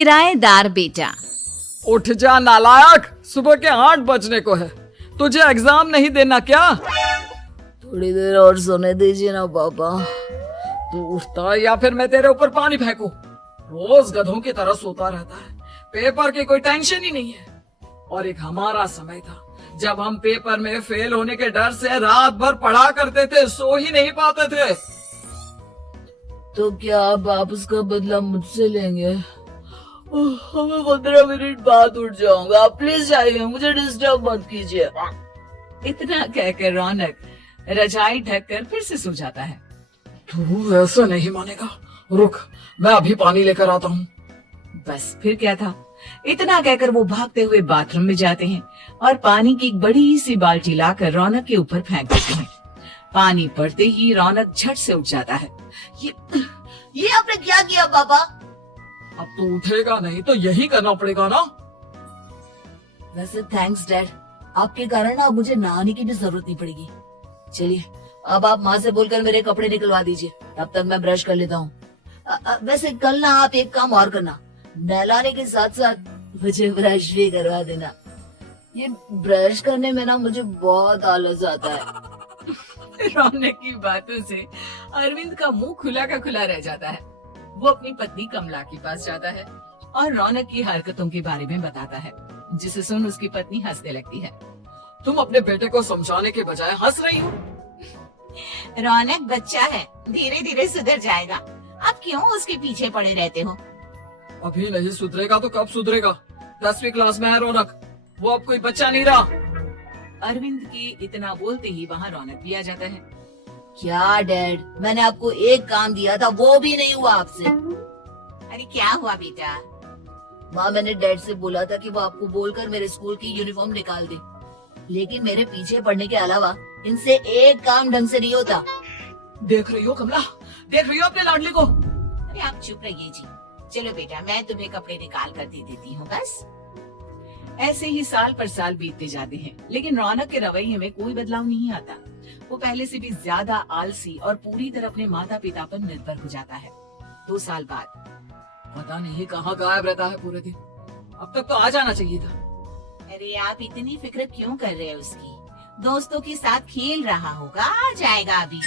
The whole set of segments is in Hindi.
किराएदार बेटा। उठ जा नालायक, सुबह के 8 बजने को है। तुझे एग्जाम नहीं देना क्या? थोड़ी देर और सोने दीजिए ना पापा। तू उठता या फिर मैं तेरे ऊपर पानी फेंकूं? रोज गधों की तरह सोता रहता है। पेपर की कोई टेंशन ही नहीं है। और एक हमारा समय था जब हम पेपर में फेल होने के डर से रात भर पढ़ा करते थे, सो ही नहीं पाते थे। तो क्या आप उसका बदला मुझसे लेंगे? मैं 15 मिनट बाद उठ जाऊंगा। आप प्लीज जाइए, मुझे डिस्टर्ब मत कीजिए। इतना कहकर रौनक रजाई ढककर फिर से सो जाता है। तू वैसे नहीं मानेगा, रुक मैं अभी पानी लेकर आता हूँ। बस फिर क्या था, इतना कहकर वो भागते हुए बाथरूम में जाते हैं और पानी की एक बड़ी सी बाल्टी लाकर रौनक के ऊपर फेंक देते हैं। पानी पड़ते ही रौनक झट से उठ जाता है। ये आपने क्या किया पापा? अब तो उठेगा नहीं तो यही करना पड़ेगा ना। वैसे थैंक्स डैड, आपके कारण अब मुझे नहाने की भी जरूरत नहीं पड़ेगी। चलिए अब आप माँ से बोलकर मेरे कपड़े निकलवा दीजिए, तब तक मैं ब्रश कर लेता हूँ। वैसे कल ना आप एक काम और करना, नहलाने के साथ साथ मुझे ब्रश भी करवा देना। ये ब्रश करने में ना मुझे बहुत आलस आता है। रौनक की बातों से अरविंद का मुंह खुला का खुला रह जाता है। वो अपनी पत्नी कमला के पास जाता है और रौनक की हरकतों के बारे में बताता है, जिसे सुन उसकी पत्नी हंसने लगती है। तुम अपने बेटे को समझाने के बजाय हंस रही हो। रौनक बच्चा है, धीरे धीरे सुधर जाएगा। आप क्यों उसके पीछे पड़े रहते हो? अभी नहीं सुधरेगा तो कब सुधरेगा? 10वीं क्लास में है रौनक, वो अब कोई बच्चा नहीं रहा। अरविंद की इतना बोलते ही वहाँ रौनक भी आ जाता है। क्या डैड, मैंने आपको एक काम दिया था, वो भी नहीं हुआ आपसे। अरे क्या हुआ बेटा? माँ, मैंने डैड से बोला था कि वो आपको बोलकर मेरे स्कूल की यूनिफॉर्म निकाल दे, लेकिन मेरे पीछे पड़ने के अलावा इनसे एक काम ढंग से नहीं होता। देख रही हो कमला, देख रही हो अपने लाडले को? अरे आप चुप रहिए जी। चलो बेटा, मैं तुम्हें कपड़े निकाल कर दे देती हूँ बस। ऐसे ही साल पर साल बीतते जाते हैं, लेकिन रौनक के रवैये में कोई बदलाव नहीं आता। वो पहले से भी ज्यादा आलसी और पूरी तरह अपने माता पिता पर निर्भर हो जाता है। 2 साल बाद पता नहीं कहाँ गायब रहता है पूरे दिन। अब तक तो आ जाना चाहिए था। अरे आप इतनी फिक्र क्यों कर रहे हैं उसकी? दोस्तों के साथ खेल रहा होगा, आ जाएगा अभी।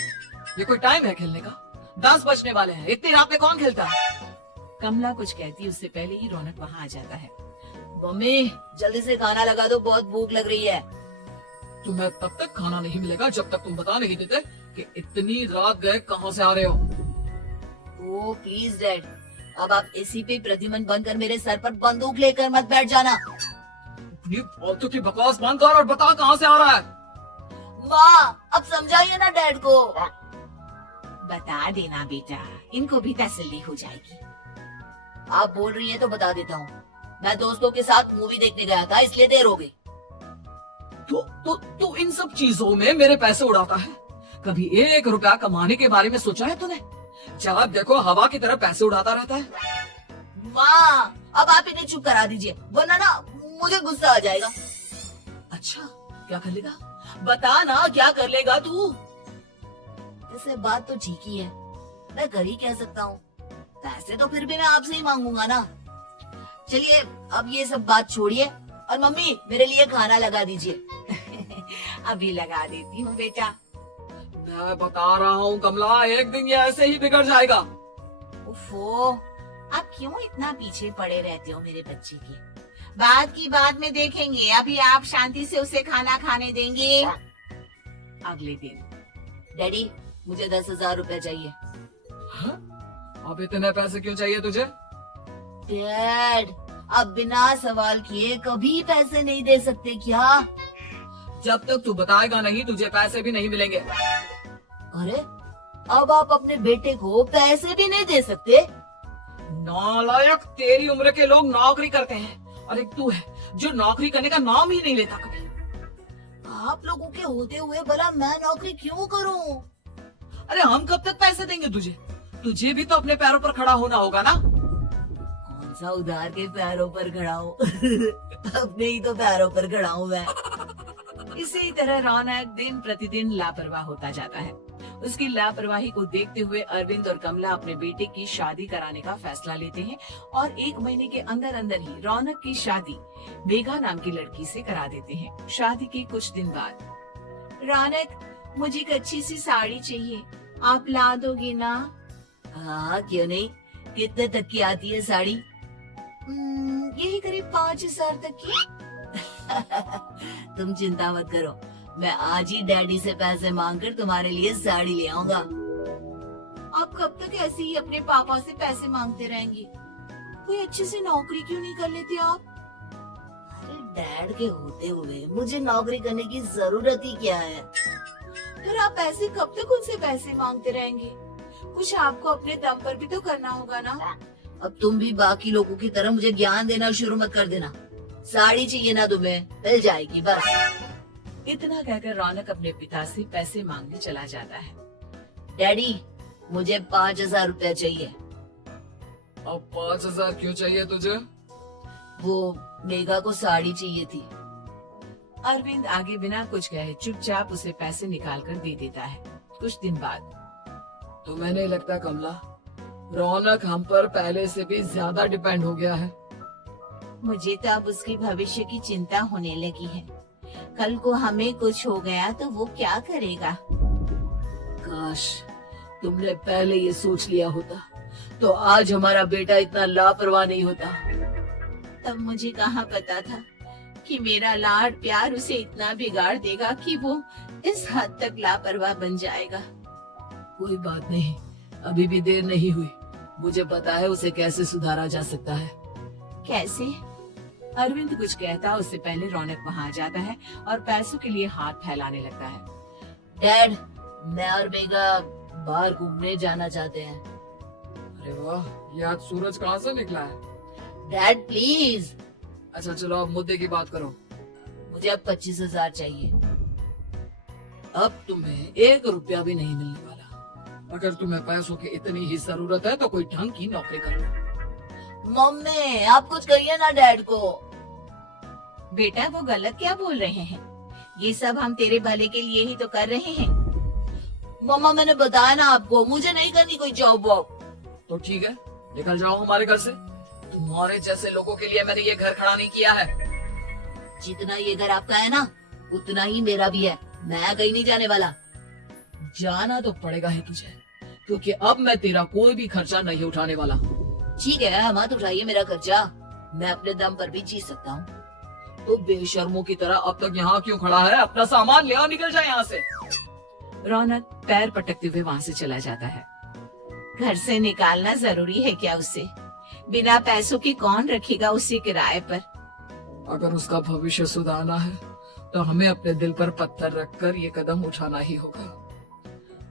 ये कोई टाइम है खेलने का? 10 बजने वाले हैं, इतनी रात में कौन खेलता है? कमला कुछ कहती उससे पहले ही रौनक वहाँ आ जाता है। मम्मी जल्दी से खाना लगा दो, बहुत भूख लग रही है। तुम्हें तब तक खाना नहीं मिलेगा जब तक तुम बता नहीं देते कि इतनी रात गए कहाँ से आ रहे हो। ओह प्लीज डैड, अब आप इसी पे प्रतिमन बनकर मेरे सर पर बंदूक लेकर मत बैठ जाना। अपनी फालतू की बकवास बंद कर और बता कहाँ से आ रहा है। माँ अब समझाइए ना डैड को। बता देना बेटा, इनको भी तसल्ली हो जाएगी। आप बोल रही हैं तो बता देता हूँ, मैं दोस्तों के साथ मूवी देखने गया था, इसलिए देर हो गई। तो इन सब चीजों में मेरे पैसे उड़ाता है। कभी 1 रुपया कमाने के बारे में सोचा है तूने? जब देखो हवा की तरह पैसे उड़ाता रहता है। माँ अब आप इन्हें चुप करा दीजिए, वरना ना मुझे गुस्सा आ जाएगा। अच्छा क्या कर लेगा? बता ना क्या कर लेगा तू? वैसे बात तो ठीक ही है, मैं कर ही कह सकता हूँ। पैसे तो फिर भी मैं आपसे ही मांगूंगा ना। चलिए अब ये सब बात छोड़िए और मम्मी मेरे लिए खाना लगा दीजिए। अभी लगा देती हूँ बेटा। मैं बता रहा हूँ कमला, एक दिन ये ऐसे ही बिगड़ जाएगा। उफ़ो, आप क्यों इतना पीछे पड़े रहते हो मेरे बच्चे के? बात की बात में देखेंगे, अभी आप शांति से उसे खाना खाने देंगे। अगले दिन डैडी मुझे 10,000 रुपए चाहिए। हाँ? अब इतने पैसे क्यों चाहिए तुझे? डैड अब बिना सवाल किए कभी पैसे नहीं दे सकते क्या? जब तक तू बताएगा नहीं तुझे पैसे भी नहीं मिलेंगे। अरे अब आप अपने बेटे को पैसे भी नहीं दे सकते? नालायक, तेरी उम्र के लोग नौकरी करते हैं और एक तू है जो नौकरी करने का नाम ही नहीं लेता कभी। आप लोगों के होते हुए भला मैं नौकरी क्यों करूं? अरे हम कब तक पैसे देंगे तुझे? तुझे भी तो अपने पैरों पर खड़ा होना होगा ना। कौन सा उधार के पैरों पर खड़ा हूँ? अपने ही तो पैरों पर खड़ा हूँ मैं। इसी तरह रौनक दिन प्रतिदिन लापरवाह होता जाता है। उसकी लापरवाही को देखते हुए अरविंद और कमला अपने बेटे की शादी कराने का फैसला लेते हैं और 1 महीने के अंदर अंदर ही रौनक की शादी मेघा नाम की लड़की से करा देते हैं। शादी के कुछ दिन बाद, रौनक, मुझे एक अच्छी सी साड़ी चाहिए, आप ला दोगे ना? हाँ, क्यों नहीं। कितने तक की आती है साड़ी? यही करीब 5,000 तक की। तुम चिंता मत करो, मैं आज ही डैडी से पैसे मांगकर तुम्हारे लिए साड़ी ले आऊंगा। आप कब तक ऐसे ही अपने पापा से पैसे मांगते रहेंगे? कोई अच्छी सी नौकरी क्यों नहीं कर लेते आप? अरे डैड के होते हुए मुझे नौकरी करने की जरूरत ही क्या है? फिर आप ऐसे कब तक उनसे पैसे मांगते रहेंगे? कुछ आपको अपने दम पर भी तो करना होगा ना। अब तुम भी बाकी लोगों की तरह मुझे ज्ञान देना शुरू मत कर देना। साड़ी चाहिए ना तुम्हें, मिल जाएगी बस। इतना कहकर रौनक अपने पिता से पैसे मांगने चला जाता है। डैडी, मुझे 5,000 रुपया चाहिए। अब 5,000 क्यों चाहिए तुझे? वो मेघा को साड़ी चाहिए थी। अरविंद आगे बिना कुछ कहे चुपचाप उसे पैसे निकाल कर दे देता है। कुछ दिन बाद, तुम्हें नहीं लगता कमला, रौनक हम पर पहले से भी ज्यादा डिपेंड हो गया है? मुझे तो अब उसके भविष्य की चिंता होने लगी है। कल को हमें कुछ हो गया तो वो क्या करेगा? काश तुमने पहले ये सोच लिया होता तो आज हमारा बेटा इतना लापरवाह नहीं होता। तब मुझे कहाँ पता था कि मेरा लाड प्यार उसे इतना बिगाड़ देगा कि वो इस हद तक लापरवाह बन जाएगा। कोई बात नहीं, अभी भी देर नहीं हुई। मुझे पता है उसे कैसे सुधारा जा सकता है। कैसे? अरविंद कुछ कहता उससे पहले रौनक वहाँ आ जाता है और पैसों के लिए हाथ फैलाने लगता है। डैड, मैं और मेघा बाहर घूमने जाना चाहते हैं। अरे वाह, ये आज सूरज कहाँ से निकला है? Dad please. अच्छा चलो अब मुद्दे की बात करो। मुझे अब 25,000 चाहिए। अब तुम्हें 1 रुपया भी नहीं मिलने वाला। अगर तुम्हें पैसों की इतनी ही जरूरत है तो कोई ढंग की नौकरी कर लो। मम्मी, आप कुछ कहिए ना डैड को। बेटा, वो गलत क्या बोल रहे हैं? ये सब हम तेरे भले के लिए ही तो कर रहे हैं। मम्मा, मैंने बताया ना आपको, मुझे नहीं करनी कोई जॉब वॉब। तो ठीक है, निकल जाओ हमारे घर से। तुम्हारे जैसे लोगों के लिए मैंने ये घर खड़ा नहीं किया है। जितना ये घर आपका है ना, उतना ही मेरा भी है। मैं कहीं नहीं जाने वाला। जाना तो पड़ेगा ही तुझे, क्योंकि अब मैं तेरा कोई भी खर्चा नहीं उठाने वाला। ठीक है, मत उठाइए मेरा खर्चा, मैं अपने दम पर भी जी सकता हूँ। तो बेशर्मों की तरह अब तक यहाँ क्यों खड़ा है? अपना सामान ले आओ, निकल जाए यहाँ से। रौनक पैर पटकते हुए वहाँ से चला जाता है। घर से निकालना जरूरी है क्या उसे? बिना पैसों के कौन रखेगा उसे किराए पर? अगर उसका भविष्य सुधारना है तो हमें अपने दिल पर पत्थर रखकर ये कदम उठाना ही होगा।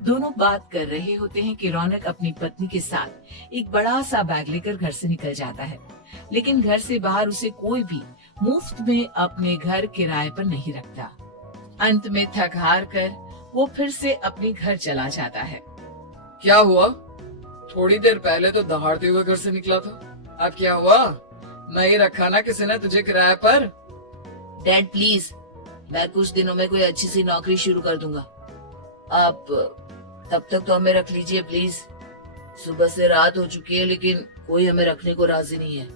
दोनों बात कर रहे होते हैं कि रौनक अपनी पत्नी के साथ एक बड़ा सा बैग लेकर घर से निकल जाता है, लेकिन घर से बाहर उसे कोई भी मुफ्त में अपने घर किराए पर नहीं रखता। अंत में थक हार कर वो फिर से अपने घर चला जाता है। क्या हुआ? थोड़ी देर पहले तो दहाड़ते हुए घर से निकला था, अब क्या हुआ? नहीं रखा ना किसी ने तुझे किराए पर? डैड प्लीज, मैं कुछ दिनों में कोई अच्छी सी नौकरी शुरू कर दूंगा। आप तब तक तो हमें रख लीजिए प्लीज। सुबह से रात हो चुकी है लेकिन कोई हमें रखने को राजी नहीं है।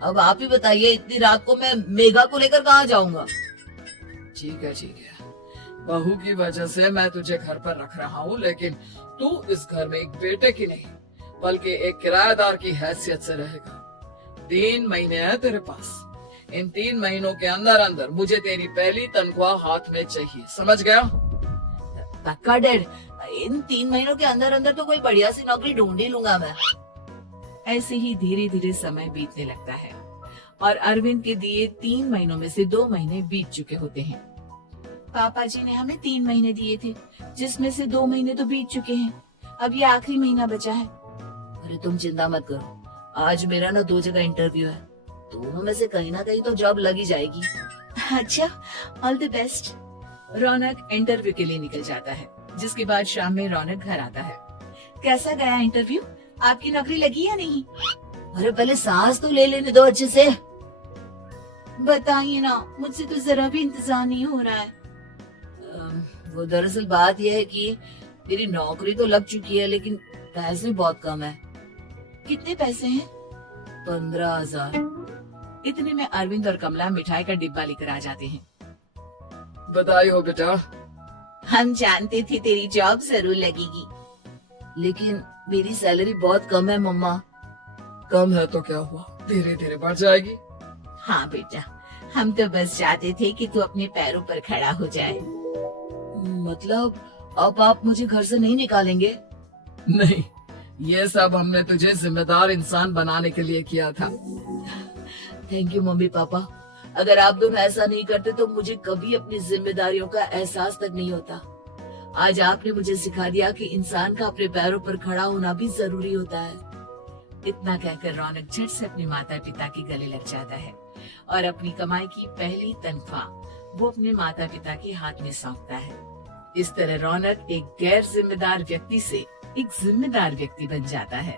अब आप ही बताइए, इतनी रात को मैं मेघा को लेकर कहाँ जाऊंगा? ठीक है, बहू की वजह से मैं तुझे घर पर रख रहा हूँ, लेकिन तू इस घर में एक बेटे की नहीं बल्कि एक किराएदार की हैसियत से रहेगा। 3 महीने है तेरे पास। इन 3 महीनों के अंदर अंदर मुझे तेरी पहली तनख्वाह हाथ में चाहिए, समझ गया? पक्का डैड, इन 3 महीनों के अंदर अंदर तो कोई बढ़िया सी नौकरी ढूंढ ही लूंगा मैं। ऐसे ही धीरे धीरे समय बीतने लगता है और अरविंद के दिए 3 महीनों में से 2 महीने बीत चुके होते हैं। पापा जी ने हमें 3 महीने दिए थे, जिसमें से 2 महीने तो बीत चुके हैं। अब ये आखिरी महीना बचा है। अरे तुम चिंता मत करो, आज मेरा ना 2 जगह इंटरव्यू है, दोनों में से कहीं ना कहीं तो जॉब लगी जाएगी। अच्छा, all the best. Raunak interview के लिए निकल जाता है, जिसके बाद शाम में रौनक घर आता है। कैसा गया इंटरव्यू? आपकी नौकरी लगी या नहीं? अरे पहले सांस तो ले लेने दो अच्छे से। बताइए ना, मुझसे तो जरा भी इंतजार नहीं हो रहा है। वो दरअसल बात यह है कि मेरी नौकरी तो लग चुकी है, लेकिन पैसे बहुत कम है। कितने पैसे हैं? 15,000। इतने में अरविंद और कमला मिठाई का डिब्बा लेकर आ जाते हैं। बधाई हो बेटा। हम जानते थे तेरी जॉब जरूर लगेगी। लेकिन मेरी सैलरी बहुत कम है मम्मा। कम है तो क्या हुआ, धीरे धीरे बढ़ जाएगी। हाँ बेटा, हम तो बस चाहते थे कि तू अपने पैरों पर खड़ा हो जाए। मतलब अब आप मुझे घर से नहीं निकालेंगे? नहीं, ये सब हमने तुझे जिम्मेदार इंसान बनाने के लिए किया था। Thank you mummy papa. अगर आप दोनों ऐसा नहीं करते तो मुझे कभी अपनी जिम्मेदारियों का एहसास तक नहीं होता। आज आपने मुझे सिखा दिया कि इंसान का अपने पैरों पर खड़ा होना भी जरूरी होता है। इतना कहकर रौनक झट से अपने माता पिता के गले लग जाता है और अपनी कमाई की पहली तनख्वाह वो अपने माता पिता के हाथ में सौंपता है। इस तरह रौनक एक गैर जिम्मेदार व्यक्ति से एक जिम्मेदार व्यक्ति बन जाता है।